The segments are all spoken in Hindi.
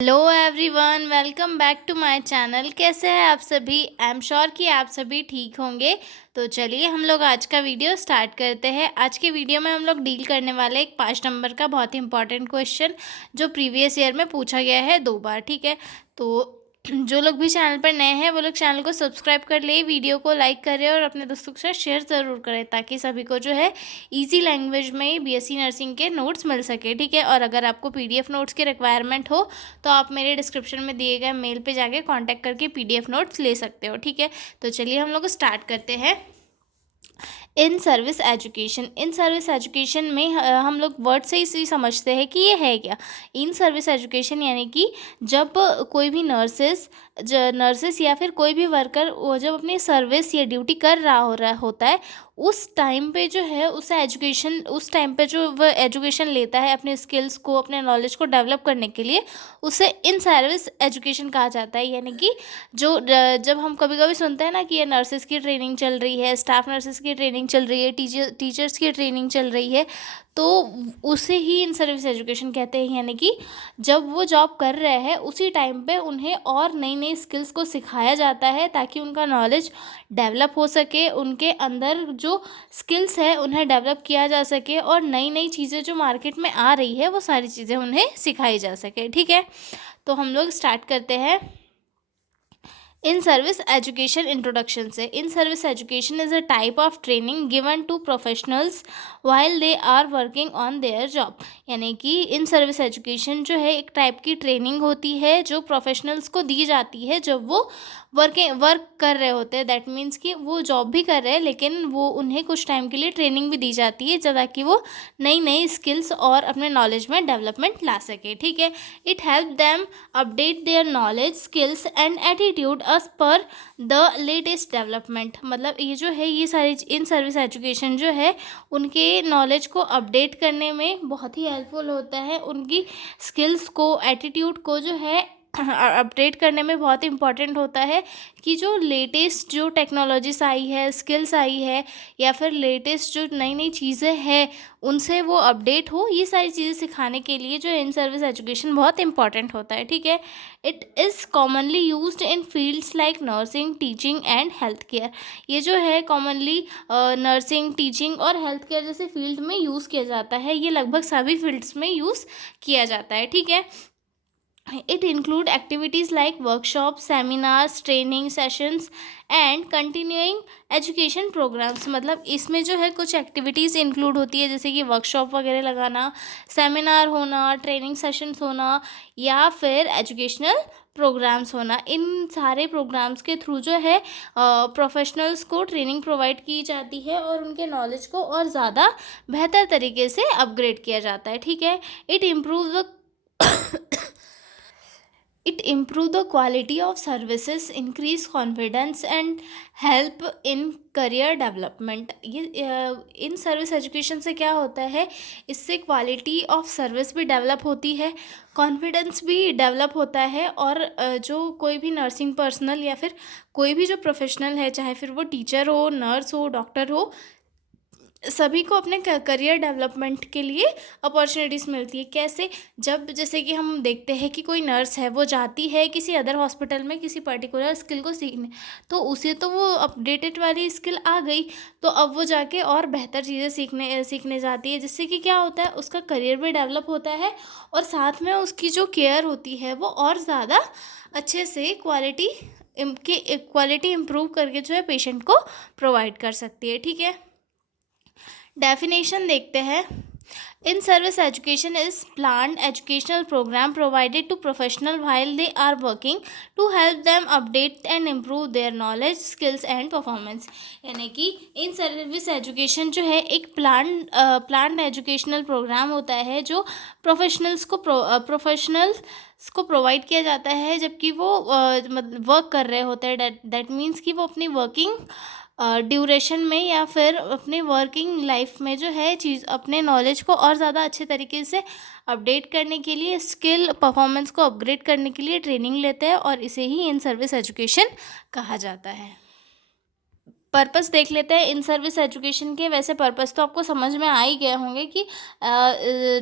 Hello everyone, welcome back to my channel. कैसे हैं आप सभी? आई एम श्योर कि आप सभी ठीक होंगे। तो चलिए हम लोग आज का वीडियो स्टार्ट करते हैं। आज के वीडियो में हम लोग डील करने वाले एक 5 नंबर का बहुत ही इंपॉर्टेंट क्वेश्चन जो प्रीवियस ईयर में पूछा गया है 2 बार। ठीक है, तो जो लोग भी चैनल पर नए हैं वो लोग चैनल को सब्सक्राइब कर ले, वीडियो को लाइक करें और अपने दोस्तों के साथ शेयर ज़रूर करें ताकि सभी को जो है इजी लैंग्वेज में बीएससी नर्सिंग के नोट्स मिल सके। ठीक है, और अगर आपको पीडीएफ नोट्स की रिक्वायरमेंट हो तो आप मेरे डिस्क्रिप्शन में दिए गए मेल पे जाके कांटेक्ट करके पीडीएफ नोट्स ले सकते हो। ठीक है, तो चलिए हम लोग स्टार्ट करते हैं। इन सर्विस एजुकेशन में हम लोग वर्ड से ही समझते हैं कि ये है क्या। इन सर्विस एजुकेशन यानी कि जब कोई भी नर्सेस या फिर कोई भी वर्कर वो जब अपनी सर्विस या ड्यूटी कर रहा होता है उस टाइम पे जो है उस टाइम पे जो वह एजुकेशन लेता है अपने स्किल्स को, अपने नॉलेज को डेवलप करने के लिए, उसे इन सर्विस एजुकेशन कहा जाता है। यानी कि जब हम कभी कभी सुनते हैं ना कि ये नर्सेस की ट्रेनिंग चल रही है, स्टाफ नर्सेस की ट्रेनिंग चल रही है, टीचर्स की ट्रेनिंग चल रही है, तो उसे ही इन सर्विस एजुकेशन कहते हैं। यानी कि जब वो जॉब कर रहे हैं उसी टाइम पे उन्हें और नई नई स्किल्स को सिखाया जाता है ताकि उनका नॉलेज डेवलप हो सके, उनके अंदर जो स्किल्स है उन्हें डेवलप किया जा सके और नई नई चीज़ें जो मार्केट में आ रही है वो सारी चीज़ें उन्हें सिखाई जा सके। ठीक है, तो हम लोग स्टार्ट करते हैं इन सर्विस एजुकेशन इंट्रोडक्शन से। In service education is a type of training given to professionals while they are working on their job. यानी कि इन सर्विस एजुकेशन जो है एक टाइप की ट्रेनिंग होती है जो प्रोफेशनल्स को दी जाती है जब वो वर्क कर रहे होते हैं। दैट मीन्स कि वो जॉब भी कर रहे हैं लेकिन वो उन्हें कुछ टाइम के लिए ट्रेनिंग भी दी जाती है ताकि वो नई नई स्किल्स और अपने नॉलेज में डेवलपमेंट ला सके। ठीक है, it help them update their knowledge, skills and attitude as per the latest development. मतलब ये जो है ये सारी इन सर्विस एजुकेशन जो है उनके नॉलेज को अपडेट करने में बहुत ही हेल्पफुल होता है, उनकी स्किल्स को, एटीट्यूड को जो है अपडेट करने में बहुत इंपॉर्टेंट होता है कि जो लेटेस्ट जो टेक्नोलॉजीज आई है, स्किल्स आई है या फिर लेटेस्ट जो नई नई चीज़ें हैं उनसे वो अपडेट हो। ये सारी चीज़ें सिखाने के लिए जो इन सर्विस एजुकेशन बहुत इंपॉर्टेंट होता है। ठीक है, it is commonly used in fields like nursing, teaching and health care. ये जो है कॉमनली नर्सिंग, टीचिंग और हेल्थ केयर जैसे फील्ड में यूज़ किया जाता है। ये लगभग सभी फील्ड्स में यूज़ किया जाता है। ठीक है, it include activities like workshops, seminars, training sessions and continuing education programmes. मतलब इसमें जो है कुछ एक्टिविटीज़ इंक्लूड होती है जैसे कि वर्कशॉप वगैरह लगाना, सेमिनार होना, ट्रेनिंग सेशंस होना या फिर एजुकेशनल प्रोग्राम्स होना। इन सारे प्रोग्राम्स के थ्रू जो है प्रोफेशनल्स को ट्रेनिंग प्रोवाइड की जाती है और उनके नॉलेज को और ज़्यादा बेहतर तरीके से अपग्रेड किया जाता है। ठीक है, it improve the it improve the quality of services, increase confidence and help in career development। ये इन सर्विस एजुकेशन से क्या होता है, इससे क्वालिटी ऑफ सर्विस भी डेवलप होती है, कॉन्फिडेंस भी डेवलप होता है और जो कोई भी नर्सिंग पर्सनल या फिर कोई भी जो प्रोफेशनल है, चाहे फिर वो टीचर हो, नर्स हो, डॉक्टर हो, सभी को अपने करियर डेवलपमेंट के लिए अपॉर्चुनिटीज़ मिलती है। कैसे? जब जैसे कि हम देखते हैं कि कोई नर्स है वो जाती है किसी अदर हॉस्पिटल में किसी पर्टिकुलर स्किल को सीखने, तो उसे तो वो अपडेटेड वाली स्किल आ गई, तो अब वो जाके और बेहतर चीज़ें सीखने जाती है जिससे कि क्या होता है उसका करियर भी डेवलप होता है और साथ में उसकी जो केयर होती है वो और ज़्यादा अच्छे से क्वालिटी इम्प्रूव करके जो है पेशेंट को प्रोवाइड कर सकती है। ठीक है, डेफिनेशन देखते हैं। In service education is planned educational programme provided to professional while they are working to help them update and improve their knowledge, skills and performance. यानी कि इन सर्विस एजुकेशन जो है एक प्लान्ड एजुकेशनल प्रोग्राम होता है जो प्रोफेशनल्स को प्रोवाइड किया जाता है जबकि वो मतलब वर्क कर रहे होते हैं। दैट मीन्स कि वो अपनी वर्किंग ड्यूरेशन में या फिर अपने वर्किंग लाइफ में जो है चीज़ अपने नॉलेज को और ज़्यादा अच्छे तरीके से अपडेट करने के लिए, स्किल परफॉर्मेंस को अपग्रेड करने के लिए ट्रेनिंग लेते हैं और इसे ही इन सर्विस एजुकेशन कहा जाता है। पर्पस देख लेते हैं इन सर्विस एजुकेशन के। वैसे पर्पस तो आपको समझ में आ ही गए होंगे कि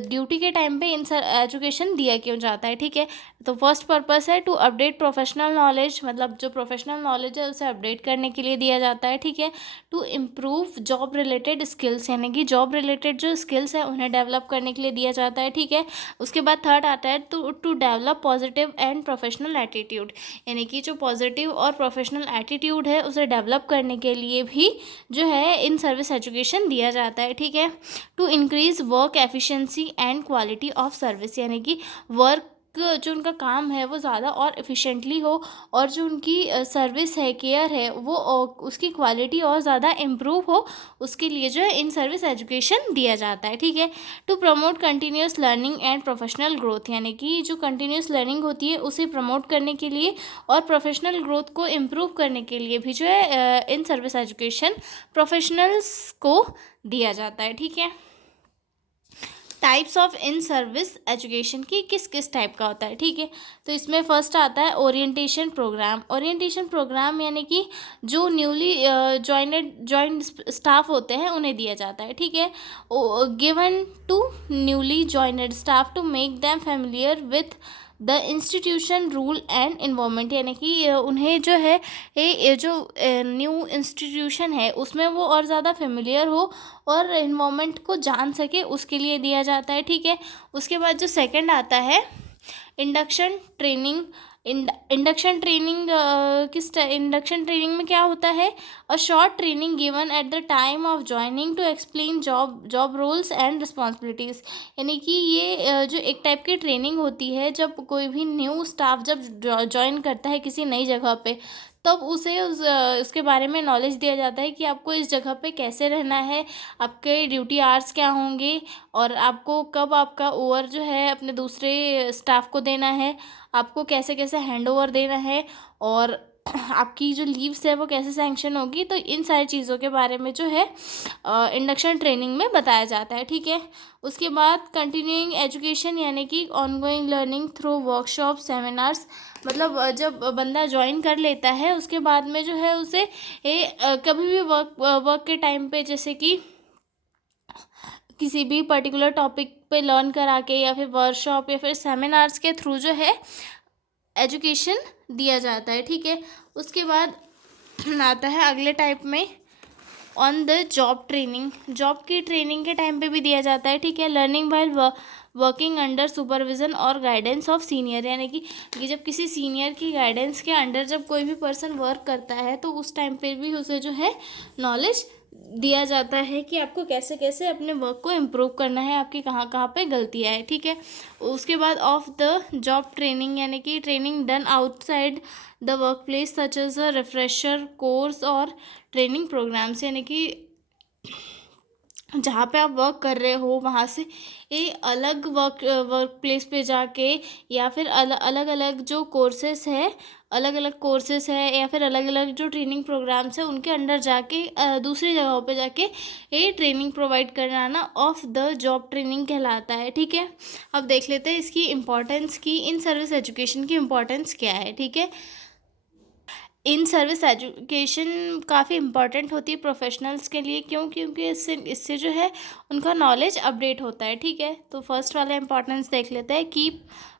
ड्यूटी के टाइम पे इन एजुकेशन दिया क्यों जाता है, ठीक है। तो फर्स्ट पर्पस है टू अपडेट प्रोफेशनल नॉलेज, मतलब जो प्रोफेशनल नॉलेज है उसे अपडेट करने के लिए दिया जाता है, ठीक है। To improve job related skills, यानी कि जॉब रिलेटेड जो स्किल्स है उन्हें डेवलप करने के लिए दिया जाता है, ठीक है। उसके बाद थर्ड आता है to develop positive and professional attitude, यानी कि जो पॉजिटिव और प्रोफेशनल एटीट्यूड है उसे डेवलप करने के लिए भी जो है इन सर्विस एजुकेशन दिया जाता है, ठीक है। To increase work efficiency and quality of service, यानी कि वर्क जो उनका काम है वो ज़्यादा और एफिशिएंटली हो, और जो उनकी सर्विस है, केयर है, वो उसकी क्वालिटी और ज़्यादा इम्प्रूव हो, उसके लिए जो है इन सर्विस एजुकेशन दिया जाता है, ठीक है। To promote continuous learning and professional growth, यानी कि जो कंटिन्यूस लर्निंग होती है उसे प्रमोट करने के लिए और प्रोफेशनल ग्रोथ को इम्प्रूव करने के लिए भी जो है इन सर्विस एजुकेशन प्रोफेशनल्स को दिया जाता है, ठीक है। Types of in service education की किस किस टाइप का होता है, ठीक है। तो इसमें फर्स्ट आता है ओरिएंटेशन प्रोग्राम। ओरिएंटेशन प्रोग्राम यानी कि जो न्यूली ज्वाइंट स्टाफ होते हैं उन्हें दिया जाता है, ठीक है। Given to newly jointed staff to make them familiar with the institution rule and environment, यानी कि उन्हें जो है ये जो न्यू इंस्टीट्यूशन है उसमें वो और ज़्यादा फेमिलियर हो और इन्वायरमेंट को जान सके, उसके लिए दिया जाता है, ठीक है। उसके बाद जो सेकंड आता है induction training. Induction training induction training में क्या होता है, a short training given at the time of joining to explain job roles and responsibilities, यानी कि ये जो एक टाइप की ट्रेनिंग होती है जब कोई भी न्यू स्टाफ जब ज्वाइन करता है किसी नई जगह पे, तब उसे उसके बारे में नॉलेज दिया जाता है कि आपको इस जगह पे कैसे रहना है, आपके ड्यूटी आवर्स क्या होंगे, और आपको कब आपका ओवर जो है अपने दूसरे स्टाफ को देना है, आपको कैसे कैसे हैंड ओवर देना है, और आपकी जो लीव्स है वो कैसे सैंक्शन होगी। तो इन सारी चीज़ों के बारे में जो है इंडक्शन ट्रेनिंग में बताया जाता है, ठीक है। उसके बाद कंटिन्यूइंग एजुकेशन, यानी कि ongoing learning through workshop seminars, मतलब जब बंदा ज्वाइन कर लेता है उसके बाद में जो है उसे कभी भी वर्क के टाइम पे, जैसे कि किसी भी पर्टिकुलर टॉपिक पे लर्न करा के या फिर वर्कशॉप या फिर सेमिनार्स के थ्रू जो है एजुकेशन दिया जाता है, ठीक है। उसके बाद आता है अगले टाइप में on the job training. Job की ट्रेनिंग के टाइम पे भी दिया जाता है, ठीक है। Learning while working under supervision और गाइडेंस ऑफ सीनियर, यानी कि जब किसी सीनियर की गाइडेंस के अंडर जब कोई भी पर्सन वर्क करता है तो उस टाइम पे भी उसे जो है नॉलेज दिया जाता है कि आपको कैसे कैसे अपने वर्क को इम्प्रूव करना है, आपकी कहाँ कहाँ पे गलतियाँ हैं, ठीक है। उसके बाद ऑफ द जॉब ट्रेनिंग, यानी कि training done outside the work place such as a refresher course और ट्रेनिंग प्रोग्राम्स, यानी कि जहाँ पे आप वर्क कर रहे हो वहाँ से अलग वर्क प्लेस पे जाके, या फिर अलग अलग जो कोर्सेस है, अलग अलग कोर्सेस है या फिर अलग अलग जो ट्रेनिंग प्रोग्राम्स है उनके अंडर जाके दूसरी जगहों पे जाके ये ट्रेनिंग प्रोवाइड कराना ऑफ द जॉब ट्रेनिंग कहलाता है, ठीक है। अब देख लेते हैं इसकी इम्पोर्टेंस की, इन सर्विस एजुकेशन की इम्पोर्टेंस क्या है, ठीक है। इन सर्विस एजुकेशन काफ़ी इम्पॉर्टेंट होती है प्रोफेशनल्स के लिए, क्यों, क्योंकि इससे जो है उनका नॉलेज अपडेट होता है, ठीक है। तो फर्स्ट वाला इम्पॉर्टेंस देख लेते हैं कि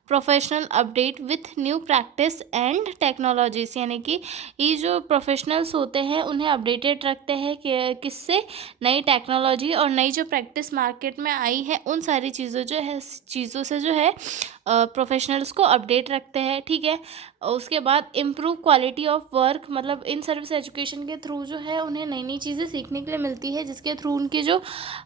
professional update with new practice and technologies, यानी कि ये जो प्रोफेशनल्स होते हैं उन्हें अपडेटेड रखते हैं कि किससे, नई टेक्नोलॉजी और नई जो प्रैक्टिस मार्केट में आई है उन सारी चीज़ों से जो है प्रोफेशनल्स को अपडेट रखते हैं, ठीक है। उसके बाद इम्प्रूव क्वालिटी ऑफ वर्क, मतलब इन सर्विस एजुकेशन के थ्रू जो है उन्हें नई नई चीज़ें सीखने के लिए मिलती है जिसके थ्रू उनकी जो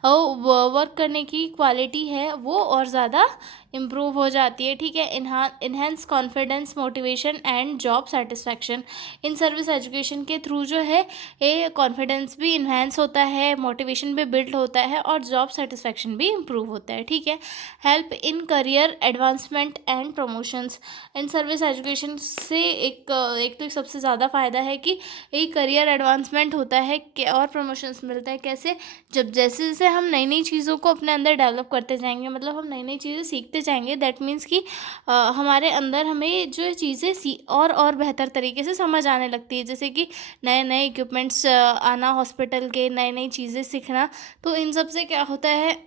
वर्क करने की क्वालिटी है वो और ज़्यादा इम्प्रूव हो जाती है, ठीक है। Enhance confidence, motivation and job satisfaction, in service education के थ्रू जो है ये कॉन्फिडेंस भी इन्हांस होता है, मोटिवेशन भी बिल्ड होता है और जॉब सेटिस्फैक्शन भी इम्प्रूव होता है, ठीक है। Help in career advancement advancement and promotions. In service education से एक तो सबसे ज़्यादा फ़ायदा है कि एक करियर एडवांसमेंट होता है और प्रमोशंस मिलता है। कैसे? जब जैसे जैसे हम नई नई चीज़ों को अपने अंदर डेवलप करते जाएंगे, मतलब हम नई नई चीज़ें सीखते जाएंगे, दैट मीन्स कि हमारे अंदर हमें जो चीज़ें और बेहतर तरीके से समझ आने लगती है। जैसे कि नए नए इक्विपमेंट्स आना, हॉस्पिटल के नई नई चीज़ें सीखना, तो इन सब से क्या होता है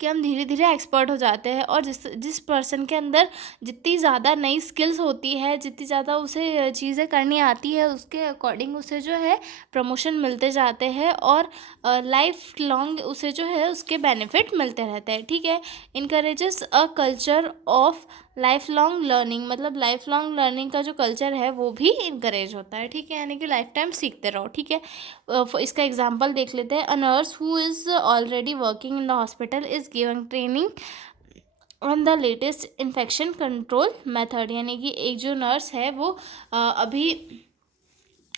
कि हम धीरे धीरे एक्सपर्ट हो जाते हैं। और जिस जिस पर्सन के अंदर जितनी ज़्यादा नई स्किल्स होती है, जितनी ज़्यादा उसे चीज़ें करनी आती है, उसके अकॉर्डिंग उसे जो है प्रमोशन मिलते जाते हैं और लाइफ लॉन्ग उसे जो है उसके बेनिफिट मिलते रहते हैं। ठीक है। Encourages a culture of life long learning, मतलब लाइफ लॉन्ग लर्निंग का जो कल्चर है वो भी इनकरेज होता है। ठीक है, यानी कि लाइफ टाइम सीखते रहो। ठीक है। इसका एग्जांपल देख लेते हैं। A nurse who is already working in the hospital is giving training on the latest infection control method, यानी कि एक जो नर्स है वो अभी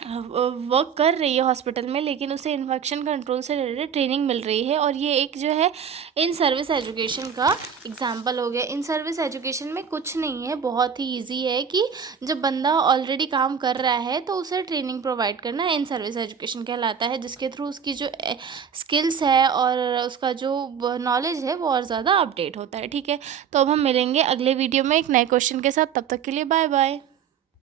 वर्क कर रही है हॉस्पिटल में, लेकिन उसे इन्फेक्शन कंट्रोल से रिलेटेड ट्रेनिंग मिल रही है। और ये एक जो है इन सर्विस एजुकेशन का एग्जांपल हो गया। इन सर्विस एजुकेशन में कुछ नहीं है, बहुत ही इजी है कि जब बंदा ऑलरेडी काम कर रहा है तो उसे ट्रेनिंग प्रोवाइड करना इन सर्विस एजुकेशन कहलाता है, जिसके थ्रू उसकी जो स्किल्स है और उसका जो नॉलेज है वो और ज़्यादा अपडेट होता है। ठीक है। तो अब हम मिलेंगे अगले वीडियो में एक नए क्वेश्चन के साथ। तब तक के लिए बाय बाय।